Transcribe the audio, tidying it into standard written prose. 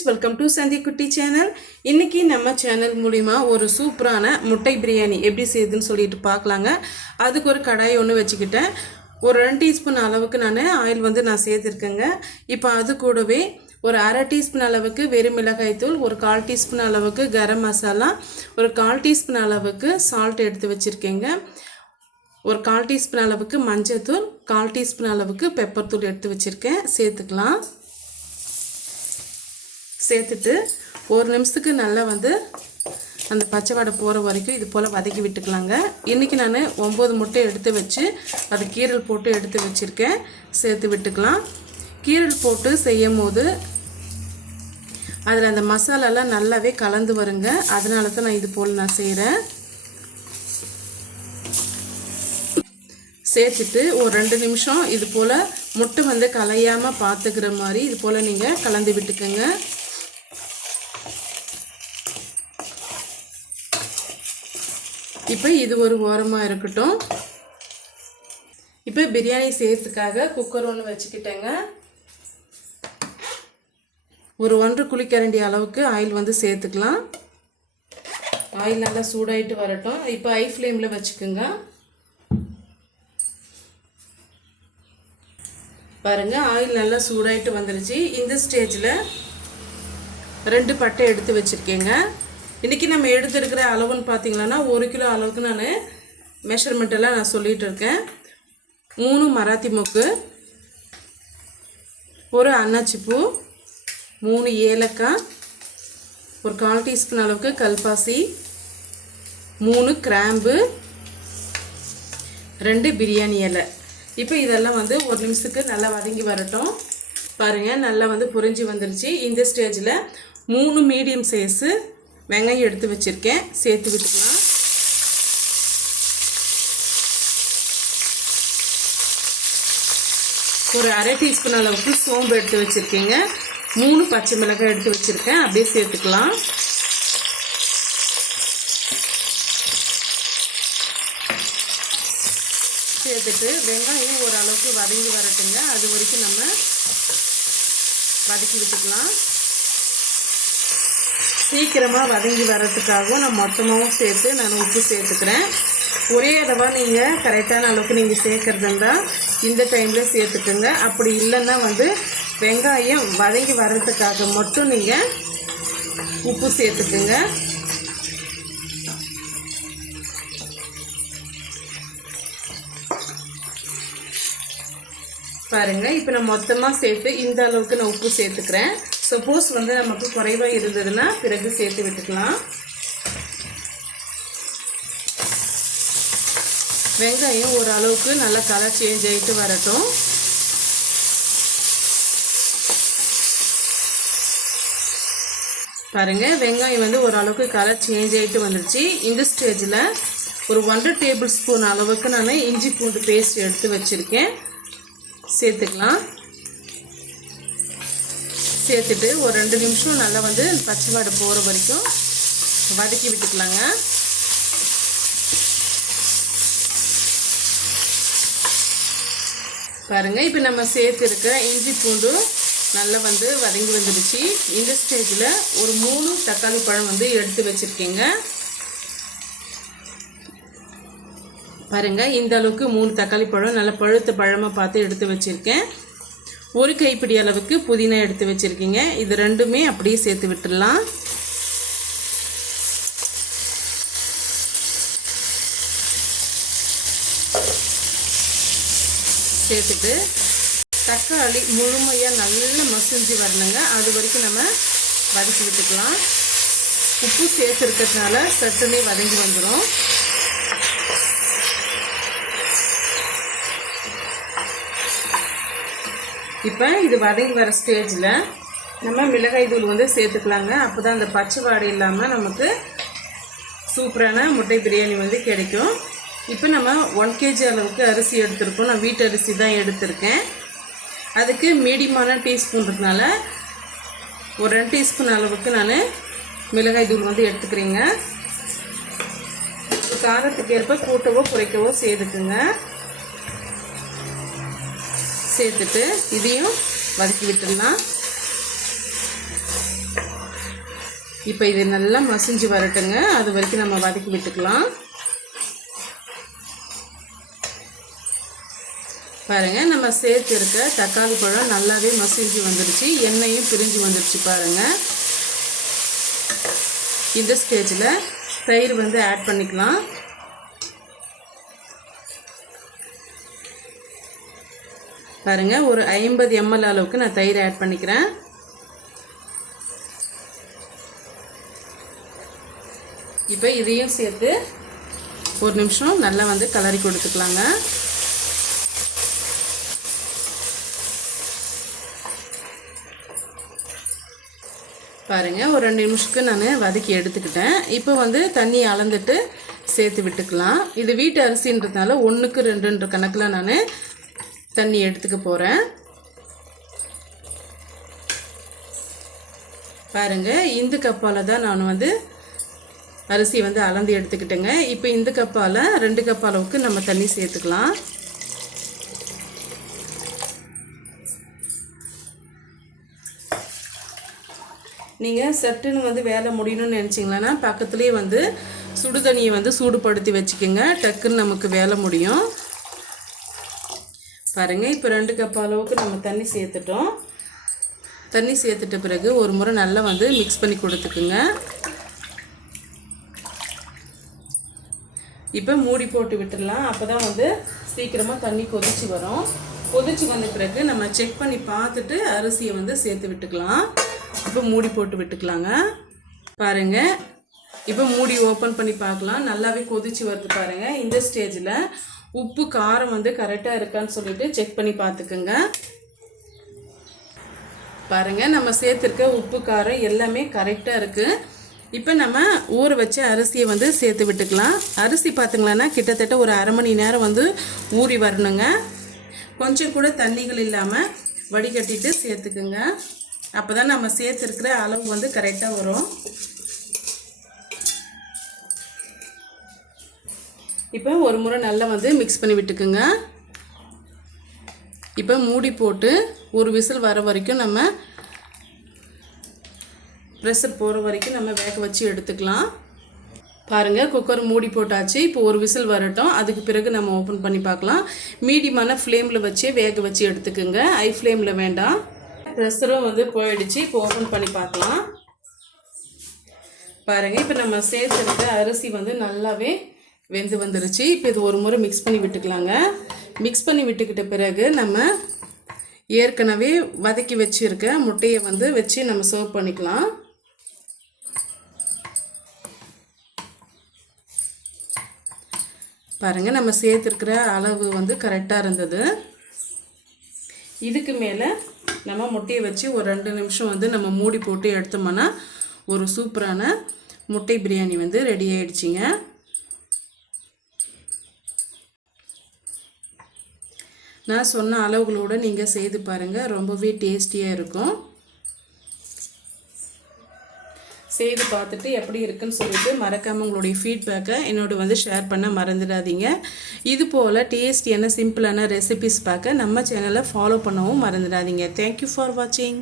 Friends, welcome to Sandhya குட்டி channel. இன்றைக்கி நம்ம சேனல் மூலிமா ஒரு சூப்பரான முட்டை பிரியாணி எப்படி செய்யுதுன்னு சொல்லிட்டு பார்க்கலாங்க. அதுக்கு ஒரு கடாய் ஒன்று வச்சுக்கிட்டேன். ஒரு 2 டீஸ்பூன் அளவுக்கு நான் சேர்த்துருக்கேங்க. இப்போ அது கூடவே ஒரு 1/2 டீஸ்பூன் அளவுக்கு வெறும் மிளகாய்த்தூள், ஒரு 1/4 டீஸ்பூன் அளவுக்கு கரம் மசாலா, ஒரு 1/4 டீஸ்பூன் அளவுக்கு சால்ட் எடுத்து வச்சுருக்கேங்க. ஒரு 1/4 டீஸ்பூன் அளவுக்கு மஞ்சள்தூள், 1/4 டீஸ்பூன் அளவுக்கு பெப்பர் தூள் எடுத்து வச்சுருக்கேன். சேர்த்துக்கலாம். சேர்த்துட்டு ஒரு நிமிஷத்துக்கு நல்லா அந்த பச்சை வாடை போகிற வரைக்கும் இது போல் வதக்கி விட்டுக்கலாங்க. இன்றைக்கி நான் 9 முட்டை எடுத்து வச்சு அது கீரல் போட்டு எடுத்து வச்சுருக்கேன். சேர்த்து விட்டுக்கலாம். கீரல் போட்டு செய்யும் போது அதில் அந்த மசாலாலாம் நல்லாவே கலந்து வருங்க. அதனால தான் நான் இது போல் செய்கிறேன். சேர்த்துட்டு ஒரு 2 நிமிஷம் இது போல் முட்டை கலையாமல் பார்த்துக்கிற மாதிரி இது போல் நீங்கள் கலந்து விட்டுக்கோங்க. இப்போ இது ஒரு ஓரமாக இருக்கட்டும். இப்போ பிரியாணி செய்யறதுக்காக குக்கர் ஒன்று வச்சுக்கிட்டேங்க. ஒரு 1 குழிக்கரண்டி அளவுக்கு ஆயில் சேர்த்துக்கலாம். ஆயில் நல்லா சூடாயிட்டு வரட்டும். இப்போ ஹை ஃப்ளேமில் வச்சுக்கோங்க. பாருங்கள், ஆயில் நல்லா சூடாயிட்டு வந்துருச்சு. இந்த ஸ்டேஜில் 2 பட்டை எடுத்து வச்சுருக்கேங்க. இன்றைக்கி நம்ம எடுத்துருக்கிற அளவுன்னு பார்த்தீங்கன்னா 1 கிலோ அளவுக்கு நான் மெஷர்மெண்ட்டெல்லாம் நான் சொல்லிகிட்டு இருக்கேன். 3 மராத்தி மொக்கு, ஒரு அன்னாச்சிப்பூ, 3 ஏலக்காய், ஒரு 1/4 டீஸ்பூன் அளவுக்கு கல்பாசி, 3 கிராம்பு, 2 பிரியாணி இலை. இப்போ இதெல்லாம் 1 நிமிஷத்துக்கு நல்லா வதங்கி வரட்டும். பாருங்கள், நல்லா புரிஞ்சு வந்துருச்சு. இந்த ஸ்டேஜில் 3 மீடியம் சைஸு வெங்காயம் எடுத்து வச்சுருக்கேன். சேர்த்து விட்டுக்கலாம். ஒரு 1/2 டீஸ்பூன் அளவுக்கு சோம்பு எடுத்து வச்சுருக்கேங்க. 3 பச்சை மிளகாய் எடுத்து வச்சுருக்கேன். அப்படியே சேர்த்துக்கலாம். சேர்த்துட்டு வெங்காயம் ஓரளவுக்கு வதங்கி வரட்டுங்க. அது வரைக்கும் நம்ம வதக்கி விட்டுக்கலாம். சீக்கிரமாக வதங்கி வர்றதுக்காகவும் நான் மொத்தமாகவும் சேர்த்து நான் உப்பு சேர்த்துக்கிறேன். ஒரே அளவாக நீங்கள் கரெக்டான அளவுக்கு நீங்கள் சேர்க்குறதுந்தா இந்த டைமில் சேர்த்துக்குங்க. அப்படி இல்லைன்னா வெங்காயம் வதங்கி வர்றதுக்காக மட்டும் நீங்கள் உப்பு சேர்த்துக்குங்க. பாருங்கள், இப்போ நான் மொத்தமாக சேர்த்து இந்த அளவுக்கு நான் உப்பு சேர்த்துக்கிறேன். சப்போஸ் நமக்கு குறைவாக இருந்ததுன்னா பிறகு சேர்த்து விட்டுக்கலாம். வெங்காயம் ஓரளவுக்கு நல்லா கலர் சேஞ்ச் ஆகிட்டு வரட்டும். பாருங்கள், வெங்காயம் ஓரளவுக்கு கலர் சேஞ்ச் ஆகிட்டு வந்துடுச்சு. இந்த ஸ்டேஜில் ஒரு 1 டேபிள் ஸ்பூன் அளவுக்கு நான் இஞ்சி பூண்டு பேஸ்ட் எடுத்து வச்சுருக்கேன். சேர்த்துக்கலாம். சேர்த்துட்டு ஒரு 2 நிமிஷம் நல்லா பச்சை வாடை போகிற வரைக்கும் வதக்கி விட்டுக்கலாங்க. பாருங்கள், இப்போ நம்ம சேர்த்துருக்கிற இஞ்சி பூண்டு நல்லா வதங்கி வந்துடுச்சு. இந்த ஸ்டேஜில் ஒரு 3 தக்காளி பழம் எடுத்து வச்சுருக்கேங்க. பாருங்கள், இந்த அளவுக்கு 3 தக்காளி பழம் நல்லா பழுத்த பழமாக பார்த்து எடுத்து வச்சுருக்கேன். ஒரு கைப்பிடி அளவுக்கு புதினா எடுத்து வச்சுருக்கீங்க. இது ரெண்டுமே அப்படியே சேர்த்து விட்டுடலாம். சேர்த்துட்டு தக்காளி முழுமையாக நல்லா மசிஞ்சு வரணுங்க. அது வரைக்கும் நம்ம வதக்கி விட்டுக்கலாம். உப்பு சேர்த்துருக்கிறதுனால சட்டுனே வதங்கி வந்துடும். இப்போ இது வதங்கி வர ஸ்டேஜில் நம்ம மிளகாய் தூள் சேர்த்துக்கலாங்க. அப்போ தான் அந்த பச்சை வாடை இல்லாமல் நமக்கு சூப்பரான முட்டை பிரியாணி கிடைக்கும். இப்போ நம்ம 1 kg அளவுக்கு அரிசி எடுத்துருக்கோம். நான் வீட்டு அரிசி தான் எடுத்திருக்கேன். அதுக்கு மீடியமான டீஸ்பூன் இருக்கனால ஒரு 2 டீஸ்பூன் அளவுக்கு நான் மிளகாய் தூள் எடுத்துக்கிறேங்க. காரத்துக்கு ஏற்ப கூட்டவோ குறைக்கவோ சேர்த்துக்குங்க. சேர்த்துட்டு இதையும் வதக்கி விட்டுடலாம். இப்போ இது நல்லா மசிஞ்சு வரட்டுங்க, அது வரைக்கும் நம்ம வதக்கி விட்டுக்கலாம். பாருங்கள், நம்ம சேர்த்து இருக்க தக்காளி பழம் நல்லாவே மசிஞ்சு வந்துடுச்சு, எண்ணெயும் பிரிஞ்சு வந்துடுச்சு பாருங்கள். இந்த ஸ்டேஜில் தயிர் வந்து ஆட் பண்ணிக்கலாம். பாருங்கள், ஒரு 50 ml அளவுக்கு நான் தயிர் ஆட் பண்ணிக்கிறேன். இப்போ இதையும் சேர்த்து ஒரு நிமிஷம் நல்லா வந்து கலரி கொடுத்துக்கலாங்க. பாருங்கள், ஒரு 2 நிமிஷத்துக்கு நான் வதக்கி எடுத்துக்கிட்டேன். இப்போ வந்து தண்ணி அளந்துட்டு சேர்த்து விட்டுக்கலாம். இது வீட்டு அரிசின்றதுனால 1க்கு 2ன்ற கணக்கில் நான் தண்ணி எடுத்துக்க போகிறேன். பாருங்கள், இந்த கப்பால் தான் நான் வந்து அரிசி வந்து அளந்து எடுத்துக்கிட்டேங்க. இப்போ இந்த கப்பால் 2 கப் அளவுக்கு நம்ம தண்ணி சேர்த்துக்கலாம். நீங்கள் சட்டுன்னு வந்து வேலை முடியணும்னு நினச்சிங்களேன்னா பக்கத்துலேயே வந்து சுடு தண்ணியை வந்து சூடுபடுத்தி வச்சுக்கோங்க, டக்குன்னு நமக்கு வேலை முடியும். பாருங்கள், இப்போ 2 கப் அளவுக்கு நம்ம தண்ணி சேர்த்துட்டோம். தண்ணி சேர்த்துட்ட பிறகு ஒரு முறை நல்லா வந்து மிக்ஸ் பண்ணி கொடுத்துக்குங்க. இப்போ மூடி போட்டு விட்டுடலாம், அப்போ தான் வந்து சீக்கிரமாக தண்ணி கொதிச்சு வரும். கொதிச்சு வந்த பிறகு நம்ம செக் பண்ணி பார்த்துட்டு அரிசியை வந்து சேர்த்து விட்டுக்கலாம். இப்போ மூடி போட்டு விட்டுக்கலாங்க. பாருங்கள், இப்போ மூடி ஓப்பன் பண்ணி பார்க்கலாம், நல்லாவே கொதிச்சு வருது பாருங்கள். இந்த ஸ்டேஜில் உப்பு காரம் வந்து கரெக்டாக இருக்கான்னு சொல்லிட்டு செக் பண்ணி பார்த்துக்குங்க. பாருங்கள், நம்ம சேர்த்துருக்க உப்பு காரம் எல்லாமே கரெக்டாக இருக்குது. இப்போ நம்ம ஊற வச்ச அரிசியை வந்து சேர்த்து விட்டுக்கலாம். அரிசி பார்த்திங்களான்னா கிட்டத்தட்ட ஒரு அரை மணி நேரம் வந்து ஊறி வரணுங்க. கொஞ்சம் கூட தண்ணிகள் இல்லாமல் வடிகட்டிட்டு சேர்த்துக்குங்க, அப்போ தான் நம்ம சேர்த்துருக்கிற அளவு வந்து கரெக்டாக வரும். இப்போ ஒரு முறை நல்லா வந்து மிக்ஸ் பண்ணி விட்டுக்குங்க. இப்போ மூடி போட்டு ஒரு விசில் வர வரைக்கும் நம்ம ப்ரெஷர் போகிற வரைக்கும் நம்ம வேக வச்சு எடுத்துக்கலாம். பாருங்கள், குக்கர் மூடி போட்டாச்சு. இப்போ ஒரு விசில் வரட்டும், அதுக்கு பிறகு நம்ம ஓப்பன் பண்ணி பார்க்கலாம். மீடியமான ஃப்ளேமில் வச்சு வேக வச்சு எடுத்துக்குங்க, ஹை ஃப்ளேமில் வேண்டாம். ப்ரெஷரும் வந்து போயிடுச்சு. இப்போ ஓப்பன் பண்ணி பார்க்கலாம். பாருங்கள், இப்போ நம்ம சேர்த்துருக்க அரிசி வந்து நல்லாவே வெந்து வந்துருச்சு. இப்போ இது ஒரு முறை மிக்ஸ் பண்ணி விட்டுக்கலாங்க. மிக்ஸ் பண்ணி விட்டுக்கிட்ட பிறகு நம்ம ஏற்கனவே வதக்கி வச்சுருக்க முட்டையை வந்து வச்சு நம்ம சர்வ் பண்ணிக்கலாம். பாருங்கள், நம்ம சேர்த்துருக்கிற அளவு வந்து கரெக்டாக இருந்தது. இதுக்கு மேலே நம்ம முட்டையை வச்சு ஒரு 2 நிமிஷம் வந்து நம்ம மூடி போட்டு எடுத்தோம்னா ஒரு சூப்பரான முட்டை பிரியாணி வந்து ரெடி ஆயிடுச்சுங்க. நான் சொன்ன அளவுகளோடு நீங்கள் செய்து பாருங்கள், ரொம்பவே டேஸ்டியாக இருக்கும். செய்து பார்த்துட்டு எப்படி இருக்குன்னு சொல்லிட்டு மறக்காமல் உங்களுடைய ஃபீட்பேக்கை என்னோட வந்து ஷேர் பண்ண மறந்துடாதீங்க. இது போல் டேஸ்டியான சிம்பிளான ரெசிபிஸ் பார்க்க நம்ம சேனலை ஃபாலோ பண்ணவும் மறந்துடாதீங்க. தேங்க்யூ ஃபார் வாட்சிங்.